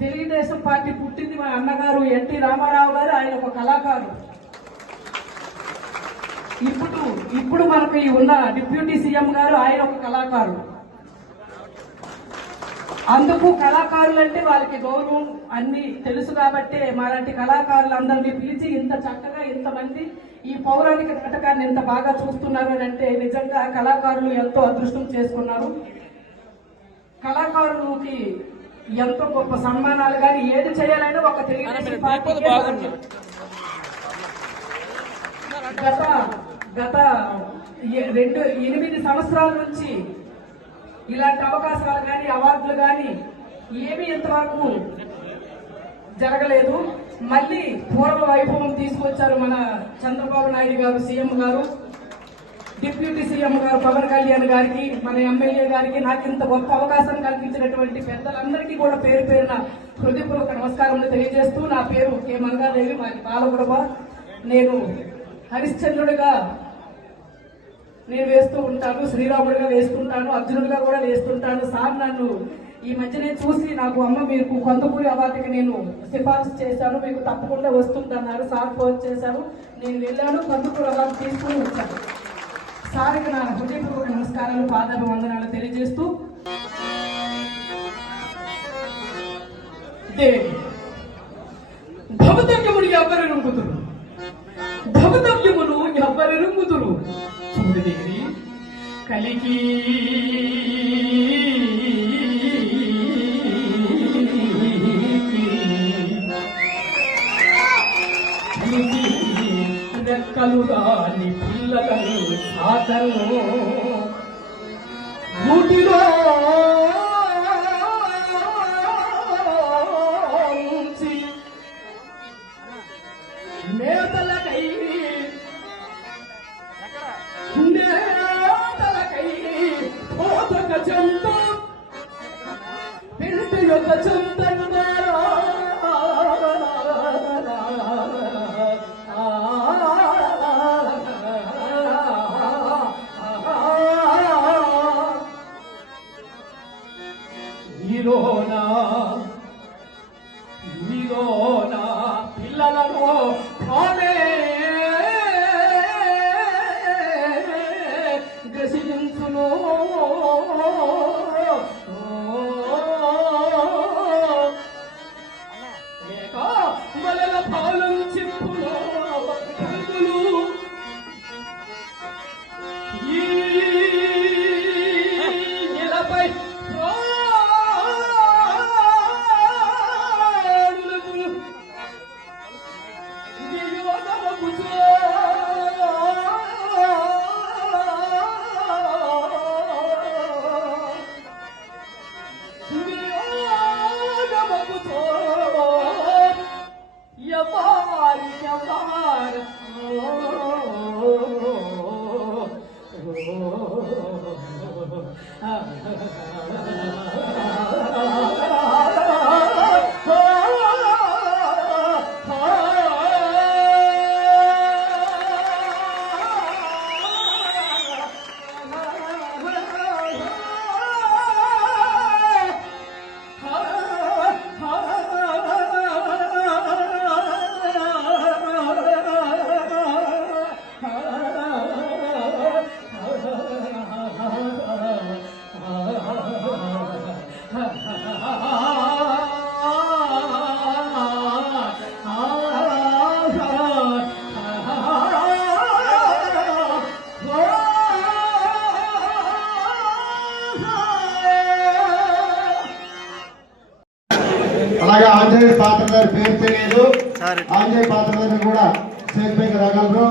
Telugu Desam party పుట్టింది మా అన్నగారు ఎన్టీ రామారావు గారు ఆయన ఒక కళాకారుడు. ఇప్పుడు ఇప్పుడు మనకు ఉన్న డిప్యూటీ సీఎం గారు ఆయన ఒక కళాకారుడు. అందుకు కళాకారులంటే వాళ్ళకి గౌరవం అన్ని తెలుసు కాబట్టి మాలాంటి కళాకారులందరినీ పిలిచి ఇంత చక్కగా ఇంతమంది ఈ పౌరాణిక నాటకాన్ని ఇంత బాగా చూస్తున్నారు అంటే నిజంగా కళాకారులు ఎంతో అదృష్టం చేసుకున్నారు. కళాకారులకి ఎంతో గొప్ప సన్మానాలు కానీ ఏది చేయాలన్నా ఒక తెలుగుదేశం సాధ్యం. గత గత రెండు ఎనిమిది సంవత్సరాల నుంచి ఇలాంటి అవకాశాలు కానీ అవార్డులు కానీ ఏమీ ఇంతవరకు జరగలేదు. మళ్ళీ పూర్వ వైభవం తీసుకొచ్చారు మన చంద్రబాబు నాయుడు గారు సీఎం గారు. డిప్యూటీ సీఎం గారు పవన్ కళ్యాణ్ గారికి మన ఎమ్మెల్యే గారికి నాకు ఇంత గొప్ప అవకాశం కల్పించినటువంటి పెద్దలందరికీ కూడా పేరు పేరున హృదయపూర్వక నమస్కారములు తెలియజేస్తూ నా పేరు కే. మంగాదేవి మాది బాలగుడబ నేను హరిశ్చంద్రుడిగా నేను వేస్తూ ఉంటాను శ్రీరాముడిగా వేస్తుంటాను అర్జునుడిగా కూడా వేస్తుంటాను. సార్ నన్ను ఈ మధ్యనే చూసి నాకు అమ్మ మీకు కొంతపూరి అవార్డుకి నేను సిఫార్సు చేశాను మీకు తప్పకుండా వస్తుందన్నారు. సార్ ఫోన్ చేశారు నేను వెళ్ళాను కొంతపూరి అవార్డు తీసుకుని వచ్చాను. సారికి నా హృదయపూర్వక నమస్కారాలు పాదాలు వందనాలు తెలియజేస్తూ దేవి భవతవ్యముడు ఎవ్వరు రుంగుతురు. భవతవ్యములు ఎవ్వరు రుంగుతురు. చూడు దేవి కలిగి కలిగి రెక్కలు రాని పిల్లలను సాధను గూటిలో ఉంచి మేతలకై నేతలకై పోతక చెంత ఇంటి యొక్క చెంతను గ్రసించును 啊 అలాగే ఆంజనేయ పాత్ర గారి పేరు తెలియదు. ఆంజనేయ పాత్ర గారిని కూడా స్టేజ్ పైకి రాగలరు.